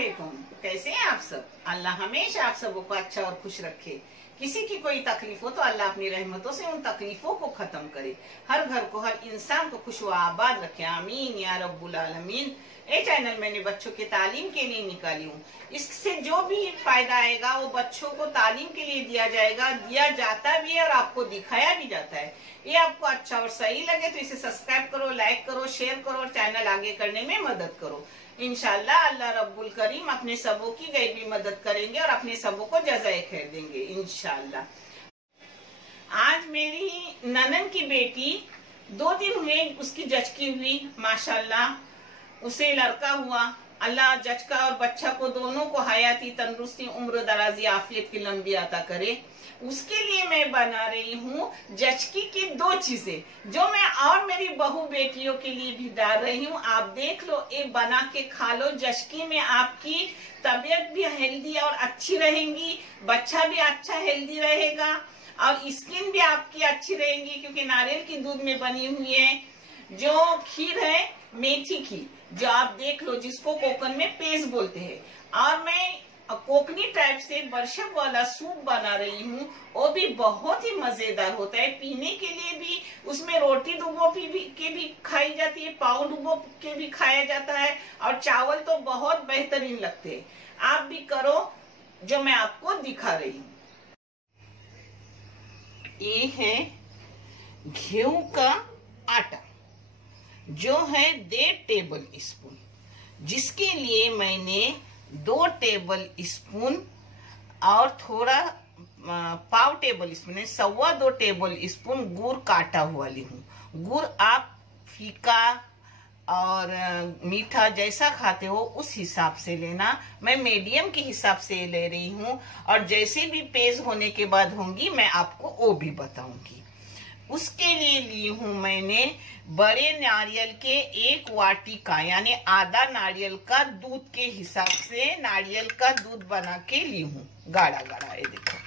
वालेकुम। कैसे हैं आप सब? अल्लाह हमेशा आप सबों को अच्छा और खुश रखे। किसी की कोई तकलीफ हो तो अल्लाह अपनी रहमतों से उन तकलीफों को खत्म करे। हर घर को, हर इंसान को खुश व आबाद रखे। आमीन या रब्बुल आलमीन। ये चैनल मैंने बच्चों के तालीम के लिए निकाली हूँ। इससे जो भी फायदा आएगा वो बच्चों को तालीम के लिए दिया जाएगा, दिया जाता भी है और आपको दिखाया भी जाता है। ये आपको अच्छा और सही लगे तो इसे सब्सक्राइब करो, लाइक करो, शेयर करो और चैनल आगे करने में मदद करो। इंशाल्लाह अल्लाह रब्बुल करीम अपने सबों की गैबी मदद करेंगे और अपने सबों को जज़ाए खैर देंगे इंशाल्लाह। आज मेरी ननन की बेटी 2 दिन हुए उसकी जचकी हुई, माशाल्लाह उसे लड़का हुआ। अल्लाह जचका और बच्चा को दोनों को हयाती, तंदुरुस्ती, उम्र दराजी, आफियत की लंबी अता करे। उसके लिए मैं बना रही हूँ जचकी की 2 चीजें जो मैं और मेरी बहू बेटियों के लिए भी डाल रही हूँ। आप देख लो, ये बना के खा लो। जचकी में आपकी तबीयत भी हेल्दी और अच्छी रहेगी, बच्चा भी अच्छा हेल्दी रहेगा और स्किन भी आपकी अच्छी रहेगी, क्योंकि नारियल की दूध में बनी हुई है। जो खीर है मेथी की, जो आप देख लो, जिसको कोकन में पेस्ट बोलते हैं। और मैं कोकनी टाइप से बरशक वाला सूप बना रही हूँ, वो भी बहुत ही मजेदार होता है पीने के लिए भी। उसमें रोटी डुबो के भी खाई जाती है, पाव डुबो के भी खाया जाता है और चावल तो बहुत बेहतरीन लगते हैं। आप भी करो जो मैं आपको दिखा रही हूँ। ये है गेहूं का आटा, जो है 1.5 टेबल स्पून, जिसके लिए मैंने 2 टेबल स्पून और थोड़ा पाव टेबल स्पून, 2.25 टेबल स्पून गुड़ काटा हुआ ली हूँ। गुड़ आप फीका और मीठा जैसा खाते हो उस हिसाब से लेना। मैं मीडियम के हिसाब से ले रही हूँ और जैसे भी पेश होने के बाद होंगी मैं आपको वो भी बताऊंगी। उसके लिए ली हूँ मैंने बड़े नारियल के 1 वाटिका, यानी आधा नारियल का दूध के हिसाब से नारियल का दूध बना के ली हूँ, गाढ़ा गाढ़ा। ये देखो।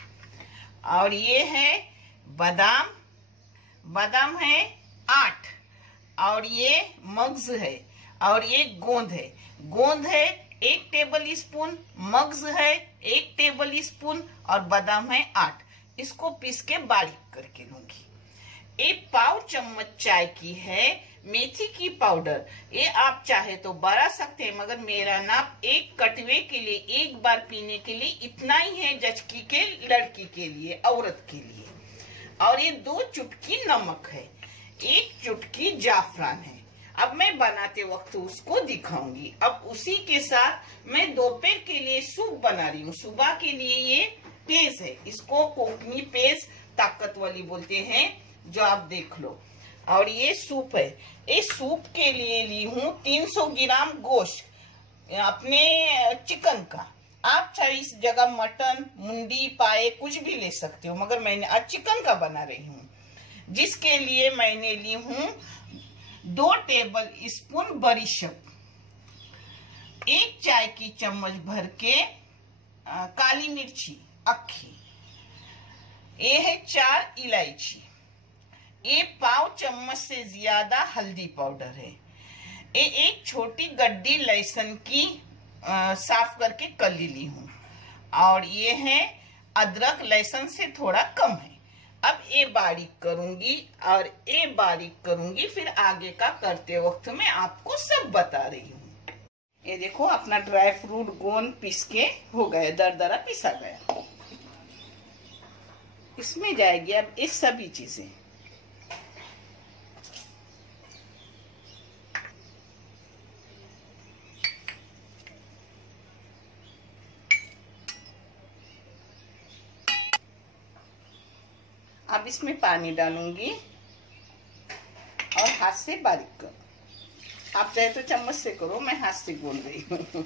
और ये है बादाम, बादाम है 8, और ये मग्ज है, और ये गोंद है। गोंद है 1 टेबल स्पून, मग्ज है 1 टेबल स्पून और बादाम है 8। इसको पीस के बारीक करके लूंगी। 1 पाव चम्मच चाय की है मेथी की पाउडर। ये आप चाहे तो बढ़ा सकते हैं, मगर मेरा नाप एक कटवे के लिए, एक बार पीने के लिए इतना ही है, जचकी के लड़की के लिए, औरत के लिए। और ये 2 चुटकी नमक है, 1 चुटकी जाफरान है। अब मैं बनाते वक्त उसको दिखाऊंगी। अब उसी के साथ मैं दोपहर के लिए सूप बना रही हूँ। सुबह के लिए ये पेस्ट है, इसको कोकनी पेस्ट ताकत वाली बोलते हैं, जो आप देख लो। और ये सूप है। इस सूप के लिए ली हूँ 300 ग्राम गोश्त अपने चिकन का। आप चाहे इस जगह मटन, मुंडी, पाए कुछ भी ले सकते हो, मगर मैंने आज चिकन का बना रही हूँ, जिसके लिए मैंने ली हूँ 2 टेबल स्पून बड़ीशक, 1 चाय की चम्मच भर के काली मिर्ची अक्खी, ये है 4 इलायची, ये पाव चम्मच से ज्यादा हल्दी पाउडर है, ये 1 छोटी गड्डी लहसुन की साफ करके कली ली हूँ, और ये है अदरक लहसुन से थोड़ा कम है। अब ये बारीक करूंगी और ये बारीक करूंगी, फिर आगे का करते वक्त मैं आपको सब बता रही हूँ। ये देखो, अपना ड्राई फ्रूट गोंद पीस के हो गया, दरदरा पिसा गया। इसमें जाएगी अब ये सभी चीजें। अब इसमें पानी डालूंगी और हाथ से बारीक करो। आप चाहे तो चम्मच से करो, मैं हाथ से गोल रही हूँ।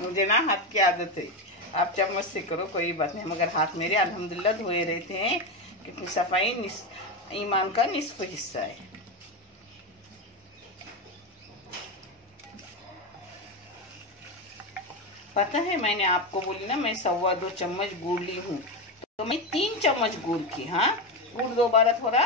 मुझे ना हाथ की आदत है। आप चम्मच से करो, कोई बात नहीं, मगर हाथ मेरे अल्हम्दुलिल्लाह धोए रहते हैं, क्योंकि सफाई ईमान का निस्फ हिस्सा है। पता है, मैंने आपको बोली ना, मैं 2.25 चम्मच गुड़ ली हूँ, तो मैं 3 चम्मच गुड़ की, हाँ गुड़ दोबारा थोड़ा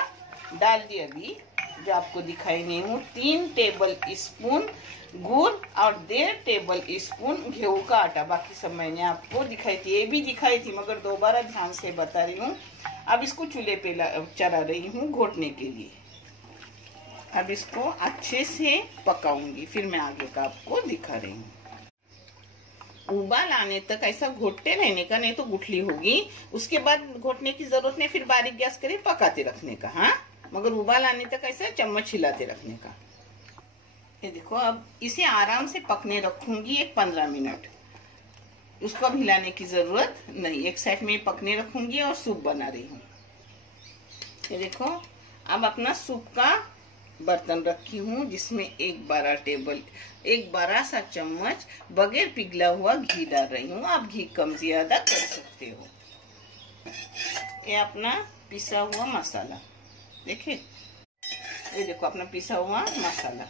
डाल दी अभी, जो आपको दिखाई नहीं हूँ, 3 टेबल स्पून गुड़ और 1.5 टेबल स्पून गेहूं का आटा। बाकी सब मैंने आपको दिखाई थी, ये भी दिखाई थी, मगर दोबारा ध्यान से बता रही हूँ। अब इसको चूल्हे पे चढ़ा रही हूँ घोटने के लिए। अब इसको अच्छे से पकाऊंगी, फिर मैं आगे का आपको दिखा रही हूँ। उबाल आने तक ऐसा घोटते रहने का, नहीं तो गुठली होगी। उसके बाद घोटने की जरूरत नहीं, फिर बारीक गैस करे पकाते रखने का। हाँ, मगर उबाल आने तक ऐसा चम्मच हिलाते रखने का। ये देखो, अब इसे आराम से पकने रखूंगी 15 मिनट। उसको अब हिलाने की जरूरत नहीं, एक साइड में पकने रखूंगी और सूप बना रही हूँ। ये देखो, अब अपना सूप का बर्तन रखी हूँ, जिसमें एक बड़ा सा चम्मच बगैर पिघला हुआ घी डाल रही हूँ। आप घी कम ज्यादा कर सकते हो। ये अपना पिसा हुआ मसाला, देखिए, ये देखो अपना पिसा हुआ मसाला।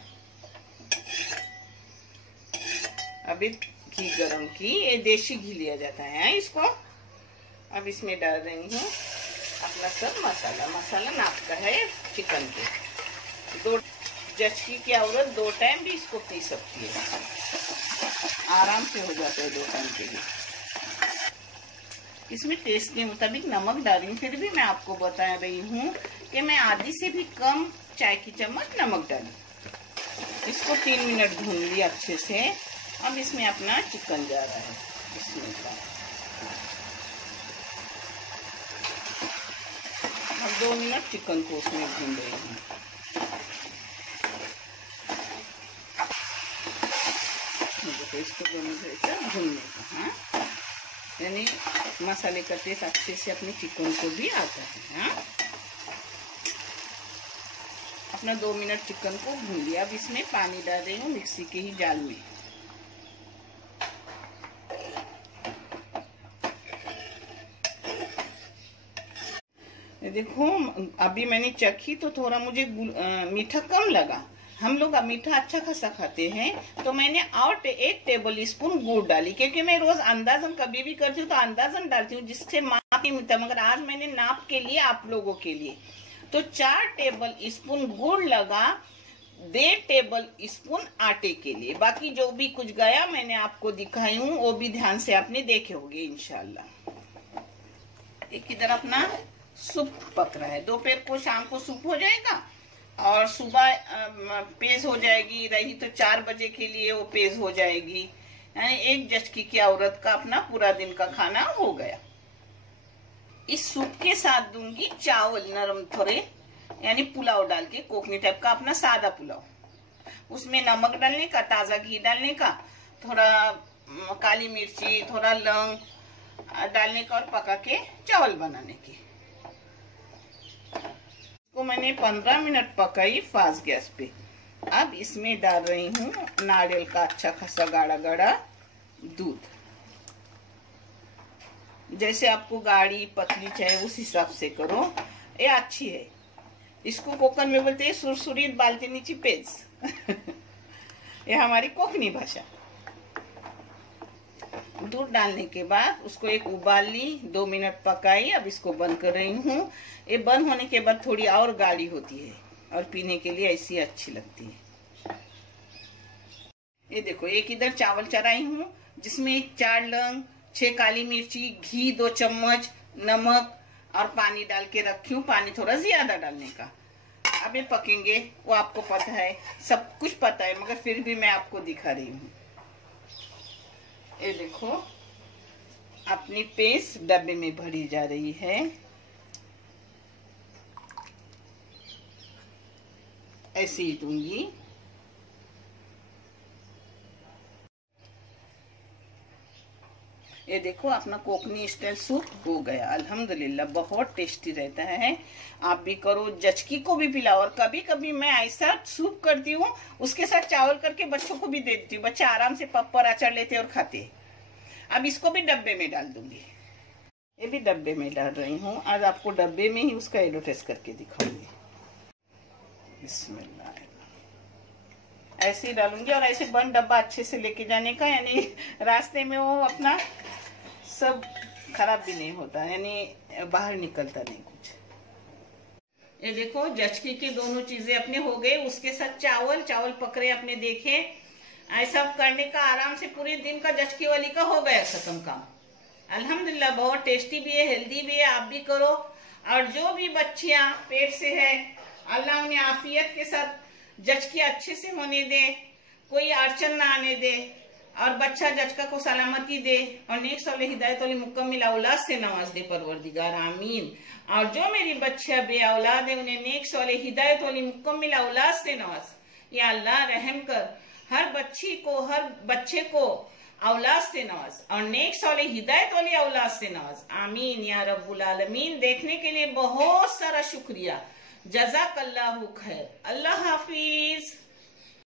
अभी घी गरम की, ये देसी घी लिया जाता है इसको। अब इसमें डाल रही हूँ अपना सब मसाला नाप का है चिकन के। 2 जचकी की औरत 2 टाइम भी इसको पी सकती है, आराम से हो जाता है 2 टाइम के लिए। इसमें टेस्ट के मुताबिक नमक डाल रही हूँ, फिर भी मैं आपको बता रही हूँ कि मैं आधी से भी कम चाय की चम्मच नमक डाली। इसको 3 मिनट भून लिया अच्छे से। अब इसमें अपना चिकन जा रहा है, इसमें अब 2 मिनट चिकन को उसमें भून रही हूँ। इसको दोनों जैसा भूनने का। हाँ, यानी मसाले का टेस्ट अच्छे से अपने चिकन को भी आता है। हाँ, अपना 2 मिनट चिकन को भून लिया। अब इसमें पानी डाल रही हूँ मिक्सी के ही जाल में। देखो, अभी मैंने चखी तो थोड़ा मुझे मीठा कम लगा। हम लोग अब मीठा अच्छा खासा खाते हैं, तो मैंने और 1 टेबल स्पून गुड़ डाली, क्योंकि मैं रोज अंदाजन कभी भी करती हूँ तो अंदाजन डालती हूँ, जिससे माप नहीं मिलता। मगर आज मैंने नाप के लिए, आप लोगों के लिए, तो 4 टेबल स्पून गुड़ लगा, 1.5 टेबल स्पून आटे के लिए। बाकी जो भी कुछ गया मैंने आपको दिखाई हूँ, वो भी ध्यान से आपने देखे होंगे इंशाल्लाह। एक इधर अपना सूप पक रहा है। दोपहर को, शाम को सूप हो जाएगा और सुबह पेज हो जाएगी। रही तो 4 बजे के लिए वो पेज हो जाएगी। यानी 1 जचकी की औरत का अपना पूरा दिन का खाना हो गया। इस सूप के साथ दूंगी चावल नरम थोड़े, यानी पुलाव डाल के, कोकनी टाइप का अपना सादा पुलाव। उसमें नमक डालने का, ताजा घी डालने का, थोड़ा काली मिर्ची, थोड़ा लौंग डालने का और पका के चावल बनाने की। को मैंने 15 मिनट पकाई फास्ट गैस पे। अब इसमें डाल रही हूँ नारियल का अच्छा खासा गाढ़ा गाढ़ा दूध। जैसे आपको गाढ़ी पतली चाहिए उस हिसाब से करो। ये अच्छी है, इसको कोकन में बोलते हैं सुरसुरीत बालते नीचे पेज। ये हमारी कोकनी भाषा। दूध डालने के बाद उसको एक उबाल ली, 2 मिनट पकाई। अब इसको बंद कर रही हूँ। ये बंद होने के बाद थोड़ी और गाढ़ी होती है और पीने के लिए ऐसी अच्छी लगती है। ये देखो, एक इधर चावल चढ़ाई हूँ, जिसमें 4 लौंग, 6 काली मिर्ची, घी 2 चम्मच, नमक और पानी डाल के रखी हूँ। पानी थोड़ा ज्यादा डालने का। अब ये पकेंगे, वो आपको पता है, सब कुछ पता है, मगर फिर भी मैं आपको दिखा रही हूँ। ये देखो, अपनी पेस्ट डब्बे में भरी जा रही है। ऐसे ही दूंगी। ये देखो, अपना कोकनी स्टाइल सूप हो गया। अल्हम्दुलिल्लाह, बहुत टेस्टी रहता है। आप भी करो, जचकी को भी पिलाओ। और कभी कभी मैं ऐसा सूप करती हूँ, उसके साथ चावल करके बच्चों को भी दे देती हूँ। बच्चे आराम से पप्पर अचार लेते और खाते। अब इसको भी डब्बे में डाल दूंगी। ये भी डब्बे में डाल रही हूँ। आज आपको डब्बे में ही उसका एडवर्टाइज करके दिखाऊंगी। बिस्मिल्लाह, ऐसे ही डालूंगी। और ऐसे बंद डब्बा अच्छे से लेके जाने का, यानी रास्ते में वो अपना सब खराब भी नहीं होता, यानी बाहर निकलता नहीं कुछ। ये देखो जचकी की दोनों चीजें अपने हो गए, उसके साथ चावल पक रहे अपने देखे। ऐसा करने का आराम से पूरे दिन का जचकी वाली का हो गया खत्म काम। अल्हम्दुलिल्लाह बहुत टेस्टी भी है, हेल्दी भी है, आप भी करो। और जो भी बच्चियां पेट से है, अल्लाह उन्हें आफियत के साथ जचकी अच्छे से होने दे, कोई अड़चन ना आने दे, और बच्चा जचका को सलामती दे, और नेक सौले हिदायत वाली मुकम्मिल औलाद से नवाज दे परवरदिगार, आमीन। और जो मेरी बच्चियां बे औलाद है, उन्हें नेक सौले हिदायत वाली मुकम्मिल औलाद से नवाज। या अल्लाह रहम कर, हर बच्ची को, हर बच्चे को औलाद से नवाज, और नेक सौले हिदायत वाली औलाद से नवाज, आमीन या रब्बुल आलमीन। देखने के लिए बहुत सारा शुक्रिया। जज़ाकल्लाहु खैर। अल्लाह हाफिज।